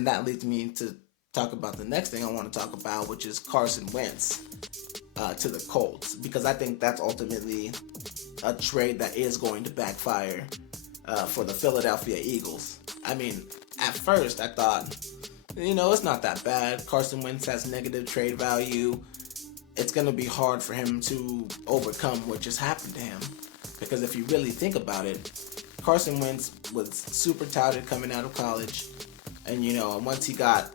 And that leads me to talk about the next thing I want to talk about, which is Carson Wentz to the Colts, because I think that's ultimately a trade that is going to backfire for the Philadelphia Eagles. I mean, at first I thought, it's not that bad. Carson Wentz has negative trade value. It's going to be hard for him to overcome what just happened to him. Because if you really think about it, Carson Wentz was super touted coming out of college. And, once he got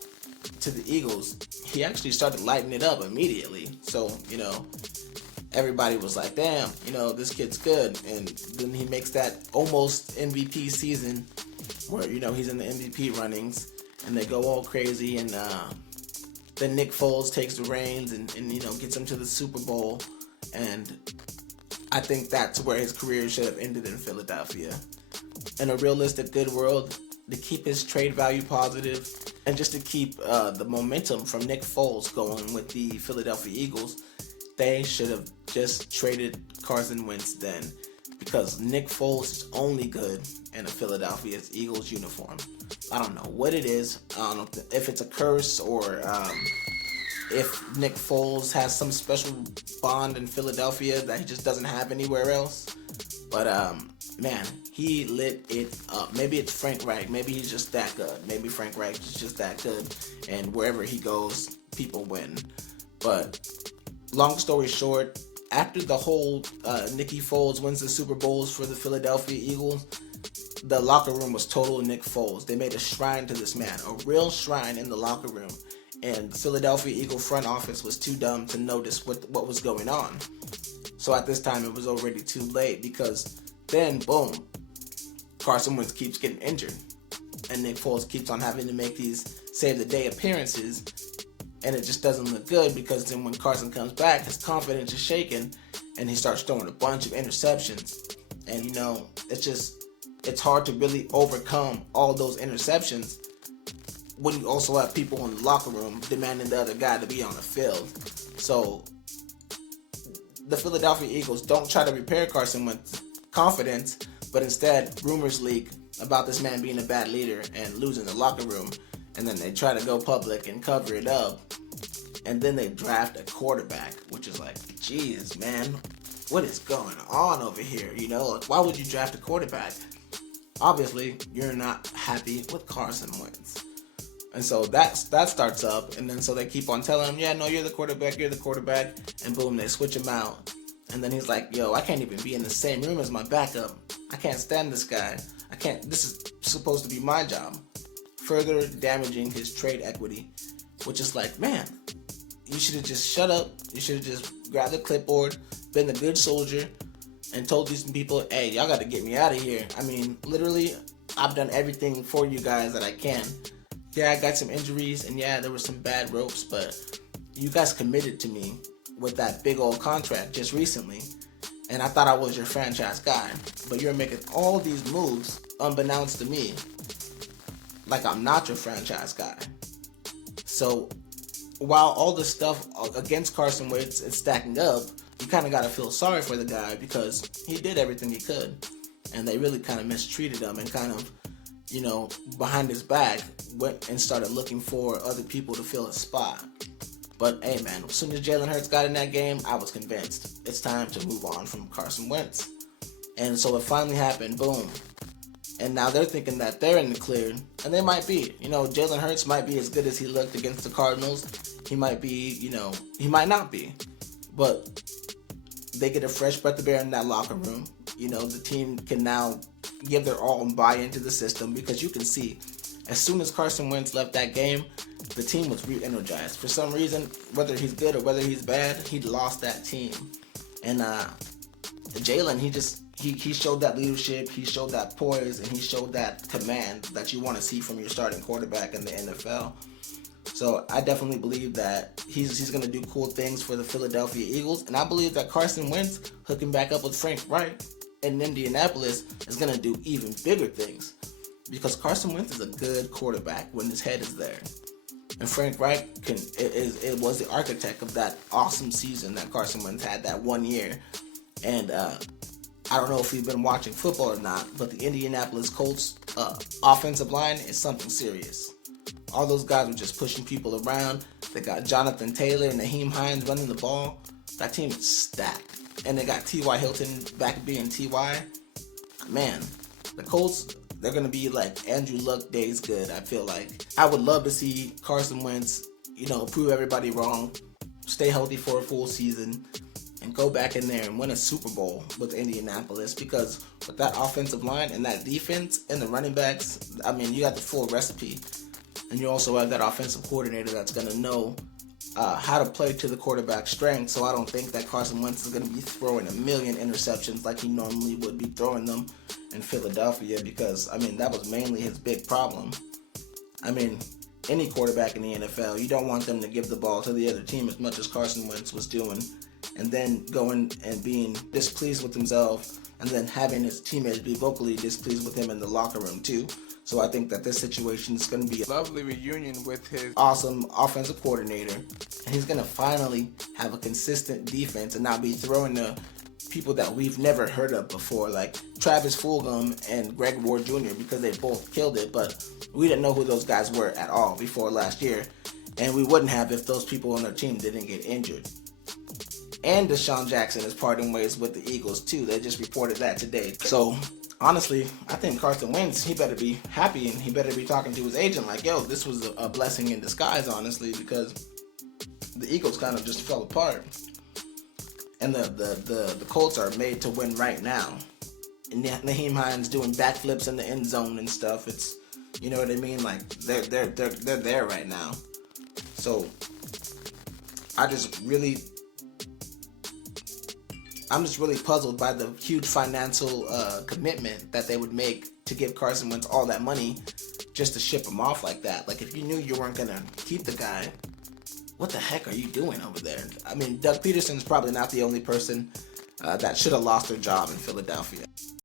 to the Eagles, he actually started lighting it up immediately. So, everybody was like, damn, this kid's good. And then he makes that almost MVP season where, he's in the MVP runnings. And they go all crazy. And then Nick Foles takes the reins and gets him to the Super Bowl. And I think that's where his career should have ended in Philadelphia. In a realistic, good world, to keep his trade value positive and just to keep the momentum from Nick Foles going with the Philadelphia Eagles, they should have just traded Carson Wentz then, because Nick Foles is only good in a Philadelphia Eagles uniform. I don't know what it is. I don't know if it's a curse or if Nick Foles has some special bond in Philadelphia that he just doesn't have anywhere else. But, man, he lit it up. Maybe it's Frank Reich. Maybe he's just that good. Maybe Frank Reich is just that good. And wherever he goes, people win. But long story short, after the whole Nicky Foles wins the Super Bowls for the Philadelphia Eagles, the locker room was total Nick Foles. They made a shrine to this man, a real shrine in the locker room. And the Philadelphia Eagle front office was too dumb to notice what was going on. So at this time, it was already too late, because then, boom, Carson Wentz keeps getting injured. And Nick Foles keeps on having to make these save-the-day appearances. And it just doesn't look good, because then when Carson comes back, his confidence is shaken. And he starts throwing a bunch of interceptions. And, it's hard to really overcome all those interceptions when you also have people in the locker room demanding the other guy to be on the field. So the Philadelphia Eagles don't try to repair Carson Wentz's confidence, but instead rumors leak about this man being a bad leader and losing the locker room. And then they try to go public and cover it up. And then they draft a quarterback, which is like, geez, man, what is going on over here? Why would you draft a quarterback? Obviously, you're not happy with Carson Wentz. And so that starts up, and then so they keep on telling him, yeah, no, you're the quarterback, and boom, they switch him out. And then he's like, yo, I can't even be in the same room as my backup. I can't stand this guy. This is supposed to be my job. Further damaging his trade equity, which is like, man, you should have just shut up. You should have just grabbed the clipboard, been the good soldier, and told these people, hey, y'all got to get me out of here. I mean, literally, I've done everything for you guys that I can. Yeah, I got some injuries, and yeah, there were some bad ropes, but you guys committed to me with that big old contract just recently, and I thought I was your franchise guy, but you're making all these moves unbeknownst to me, like I'm not your franchise guy. So while all the stuff against Carson Wentz is stacking up, you kind of got to feel sorry for the guy, because he did everything he could, and they really kind of mistreated him and kind of, behind his back, went and started looking for other people to fill his spot. But hey, man, as soon as Jalen Hurts got in that game, I was convinced it's time to move on from Carson Wentz. And so it finally happened, boom. And now they're thinking that they're in the clear, and they might be. Jalen Hurts might be as good as he looked against the Cardinals. He might be, he might not be. But they get a fresh breath of air in that locker room. The team can now give their all and buy into the system, because you can see, as soon as Carson Wentz left that game, the team was re-energized. For some reason, whether he's good or whether he's bad, he lost that team. And Jalen, he showed that leadership, he showed that poise, and he showed that command that you want to see from your starting quarterback in the NFL. So I definitely believe that he's going to do cool things for the Philadelphia Eagles, and I believe that Carson Wentz hooking back up with Frank Reich in Indianapolis is going to do even bigger things, because Carson Wentz is a good quarterback when his head is there. And Frank Reich was the architect of that awesome season that Carson Wentz had that 1 year. And I don't know if you've been watching football or not, but the Indianapolis Colts offensive line is something serious. All those guys were just pushing people around. They got Jonathan Taylor and Naheem Hines running the ball. That team is stacked. And they got T.Y. Hilton back being T.Y. Man, the Colts, they're going to be like Andrew Luck days good, I feel like. I would love to see Carson Wentz, prove everybody wrong, stay healthy for a full season, and go back in there and win a Super Bowl with Indianapolis, because with that offensive line and that defense and the running backs, I mean, you got the full recipe. And you also have that offensive coordinator that's going to know how to play to the quarterback's strength. So I don't think that Carson Wentz is going to be throwing a million interceptions like he normally would be throwing them in Philadelphia, because, I mean, that was mainly his big problem. I mean, any quarterback in the NFL, you don't want them to give the ball to the other team as much as Carson Wentz was doing, and then going and being displeased with himself, and then having his teammates be vocally displeased with him in the locker room too. So I think that this situation is going to be a lovely reunion with his awesome offensive coordinator, and he's going to finally have a consistent defense and not be throwing to people that we've never heard of before, like Travis Fulgham and Greg Ward Jr., because they both killed it, but we didn't know who those guys were at all before last year, and we wouldn't have if those people on their team didn't get injured. And Deshaun Jackson is parting ways with the Eagles too. They just reported that today. So honestly, I think Carson Wentz, he better be happy, and he better be talking to his agent like, yo, this was a blessing in disguise, honestly, because the Eagles kind of just fell apart. And the Colts are made to win right now. And Naheem Hines doing backflips in the end zone and stuff. It's, you know what I mean? Like, they're there right now. So I'm just really puzzled by the huge financial commitment that they would make to give Carson Wentz all that money just to ship him off like that. Like, if you knew you weren't going to keep the guy, what the heck are you doing over there? I mean, Doug Peterson's probably not the only person that should have lost their job in Philadelphia.